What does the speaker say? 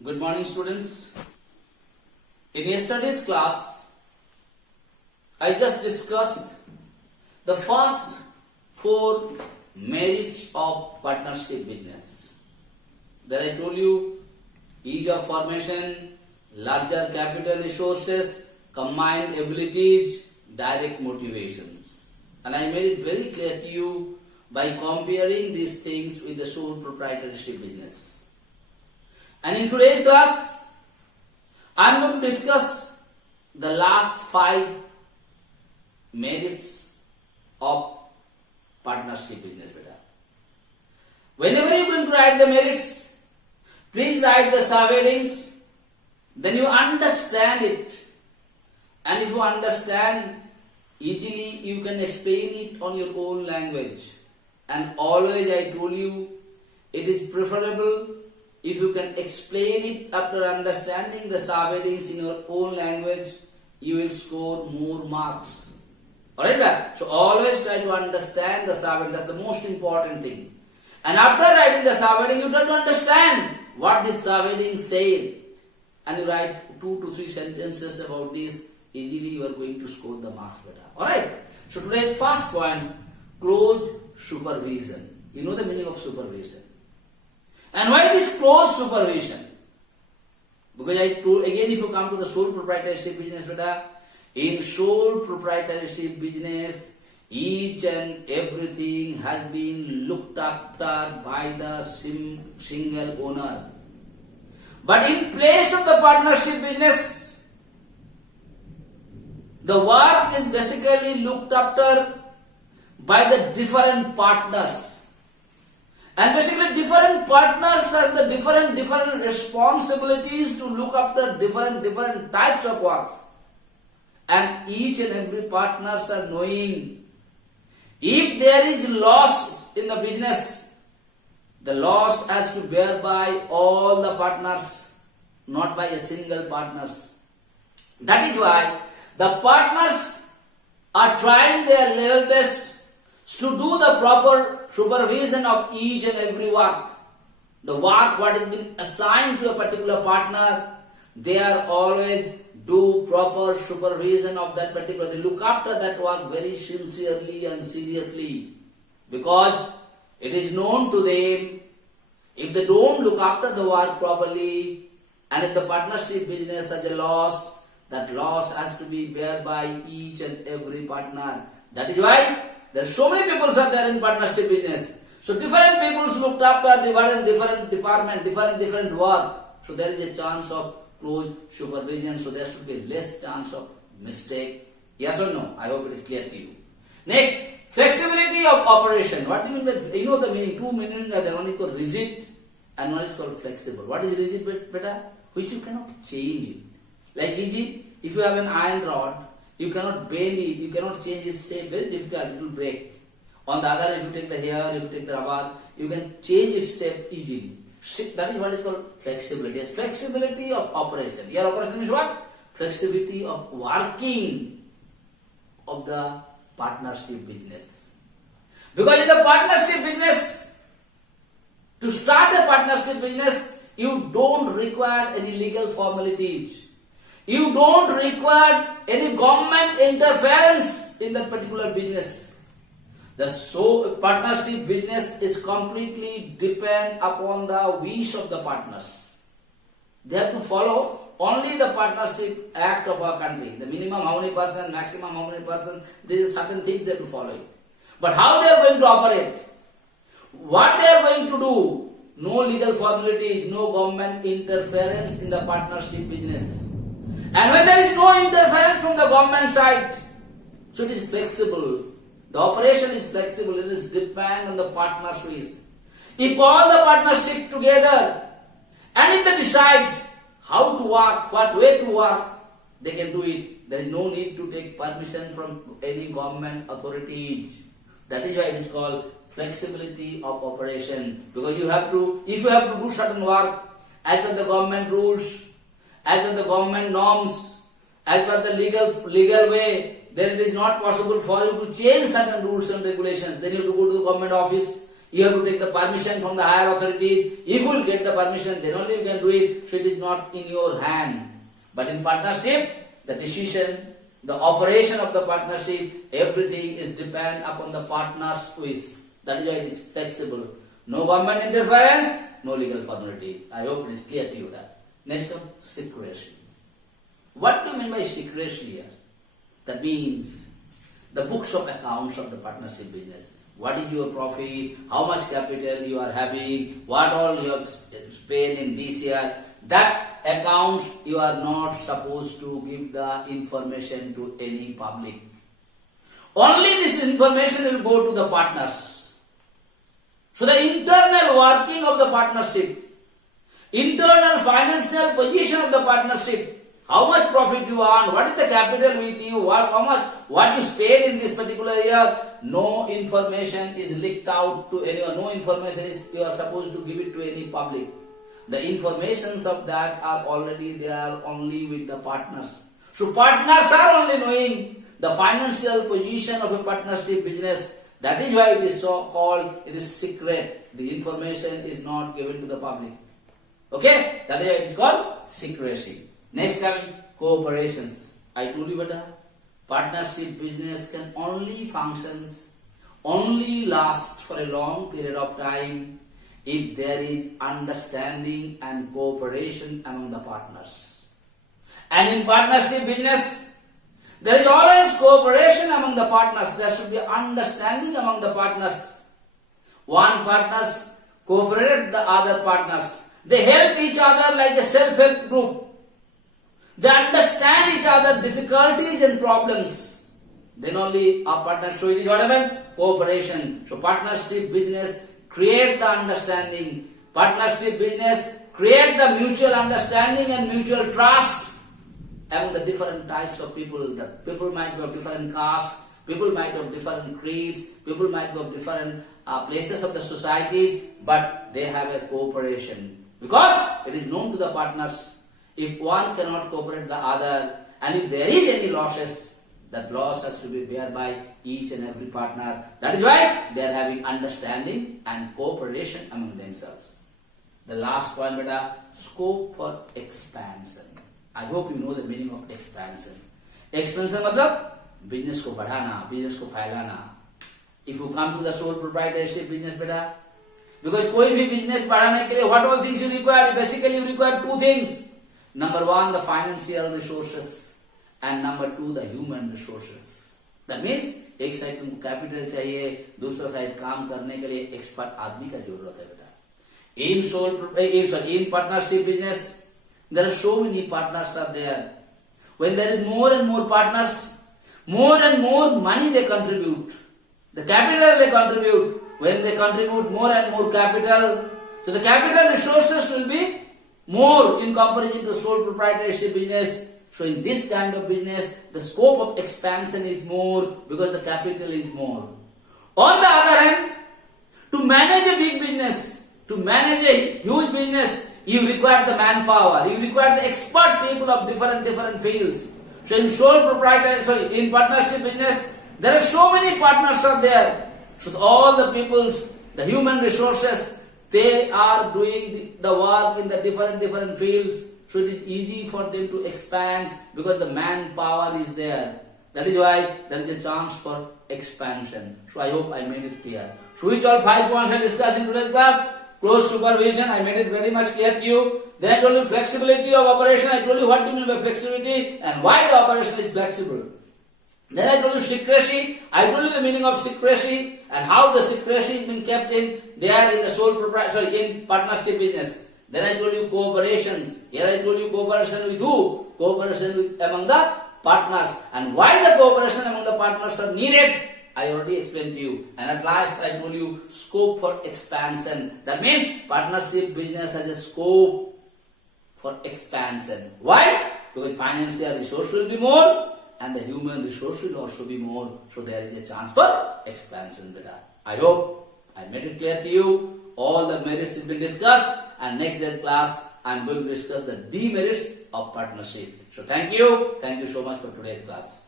Good morning, students. In yesterday's class, I just discussed the first four merits of partnership business. Then I told you ease of formation, larger capital resources, combined abilities, direct motivations. And I made it very clear to you by comparing these things with the sole proprietorship business. And in today's class, I am going to discuss the last 5 merits of partnership business. Beta. Whenever you are going to write the merits, please write the surveillance, then you understand it. And if you understand easily, you can explain it on your own language. And always I told you, it is preferable if you can explain it after understanding the surveillance in your own language, you will score more marks. Alright? So always try to understand the surveillance. That's the most important thing. And after writing the surveillance, you try to understand what this surveillance says. And you write 2 to 3 sentences about this. Easily you are going to score the marks better. Alright? So today's first point, close supervision. You know the meaning of supervision. And why it is close supervision? Because I told again, if you come to the sole proprietorship business, beta, in sole proprietorship business, each and everything has been looked after by the single owner. But in place of the partnership business, the work is basically looked after by the different partners. And basically different partners have the different responsibilities to look after different types of works. And each and every partners are knowing if there is loss in the business, the loss has to bear by all the partners, not by a single partners. That is why the partners are trying their level best to do the proper supervision of each and every work. The work what has been assigned to a particular partner, they are always do proper supervision of that particular. They look after that work very sincerely and seriously. Because it is known to them, if they don't look after the work properly, and if the partnership business has a loss, that loss has to be bear by each and every partner. That is why there are so many people are there in partnership business. So different people looked after different department, different work. So there is a chance of close supervision. So there should be less chance of mistake. Yes or no? I hope it is clear to you. Next, flexibility of operation. What do you mean by, you know the meaning? 2 meanings are there. One is called rigid and one is called flexible. What is rigid, beta? Which you cannot change it. Like rigid, if you have an iron rod, you cannot bend it, you cannot change its shape, very difficult, it will break. On the other, if you take the hair, if you take the rubber, you can change its shape easily. That is what is called flexibility. Yes, flexibility of operation. Here operation means what? Flexibility of working of the partnership business. Because in the partnership business, to start a partnership business, you don't require any legal formalities. You don't require any government interference in that particular business. The partnership business is completely depend upon the wish of the partners. They have to follow only the partnership act of our country. The minimum how many person, maximum how many person, there are certain things they have to follow it. But how they are going to operate, what they are going to do, no legal formalities, no government interference in the partnership business. And when there is no interference from the government side, so it is flexible. The operation is flexible. It is depend on the partners' wish. If all the partners sit together and if they decide how to work, what way to work, they can do it. There is no need to take permission from any government authorities. That is why it is called flexibility of operation. Because you have to, if you have to do certain work as per the government rules, as per the government norms, as per the legal way, then it is not possible for you to change certain rules and regulations. Then you have to go to the government office. You have to take the permission from the higher authorities. If you will get the permission, then only you can do it. So it is not in your hand. But in partnership, the decision, the operation of the partnership, everything is depend upon the partner's wish. That is why it is flexible. No government interference, no legal formality. I hope it is clear to you that. Next one, secrecy. What do you mean by secrecy here? That means the books of accounts of the partnership business. What is your profit? How much capital you are having? What all you have spent in this year? That accounts you are not supposed to give the information to any public. Only this information will go to the partners. So the internal working of the partnership, internal financial position of the partnership, how much profit you earn, what is the capital with you, what you spend in this particular year, no information is leaked out to anyone, no information is you are supposed to give it to any public. The informations of that are already there only with the partners. So partners are only knowing the financial position of a partnership business. That is why it is so called, it is secret. The information is not given to the public. Okay? That is why it is called secrecy. Next coming, cooperations. I told you better, partnership business can only functions, only last for a long period of time if there is understanding and cooperation among the partners. And in partnership business, there is always cooperation among the partners. There should be understanding among the partners. One partners cooperate the other partners. They help each other like a self-help group. They understand each other difficulties and problems. Then only our partners. So it is what happened? Cooperation. So partnership business create the understanding. Partnership business create the mutual understanding and mutual trust among the different types of people. The people might be of different castes, people might be of different creeds, people might be of different places of the society, but they have a cooperation. Because it is known to the partners, if one cannot cooperate the other, and if there is any losses, that loss has to be borne by each and every partner. That is why they are having understanding and cooperation among themselves. The last point, beta, scope for expansion. I hope you know the meaning of expansion. Expansion मतलब business को बढ़ाना, business को फैलाना. If you come to the sole proprietorship business, beta, because कोई भी business बढ़ाने के लिए what all things you require? Basically you require two things. Number one, the financial resources, and number two, the human resources. That means एक side तुमको capital चाहिए, दूसरा side काम करने के लिए एक्सपर्ट आदमी का जरूरत है बेटा. In partnership business, there are so many partners are there. When there is more and more partners, more and more money they contribute. The capital they contribute. When they contribute more and more capital, so the capital resources will be more in comparison to sole proprietorship business. So in this kind of business, the scope of expansion is more because the capital is more. On the other hand, to manage a big business, to manage a huge business, you require the manpower, you require the expert people of different fields. So in in partnership business, there are so many partners are there. So all the peoples, the human resources, they are doing the work in the different fields. So it is easy for them to expand because the manpower is there. That is why there is a chance for expansion. So I hope I made it clear. So which all 5 points I discussed in today's class? Close supervision, I made it very much clear to you. Then I told you flexibility of operation. I told you what do you mean by flexibility and why the operation is flexible. Then I told you secrecy. I told you the meaning of secrecy and how the secrecy is being kept in there in the in partnership business. Then I told you cooperations. Here I told you cooperation with who? Cooperation with among the partners. And why the cooperation among the partners are needed, I already explained to you. And at last I told you scope for expansion. That means partnership business has a scope for expansion. Why? Because financial resource will be more and the human resource will also be more. So there is a chance for expansion. I hope I made it clear to you. All the merits have been discussed, and next day's class I am going to discuss the demerits of partnership. So thank you so much for today's class.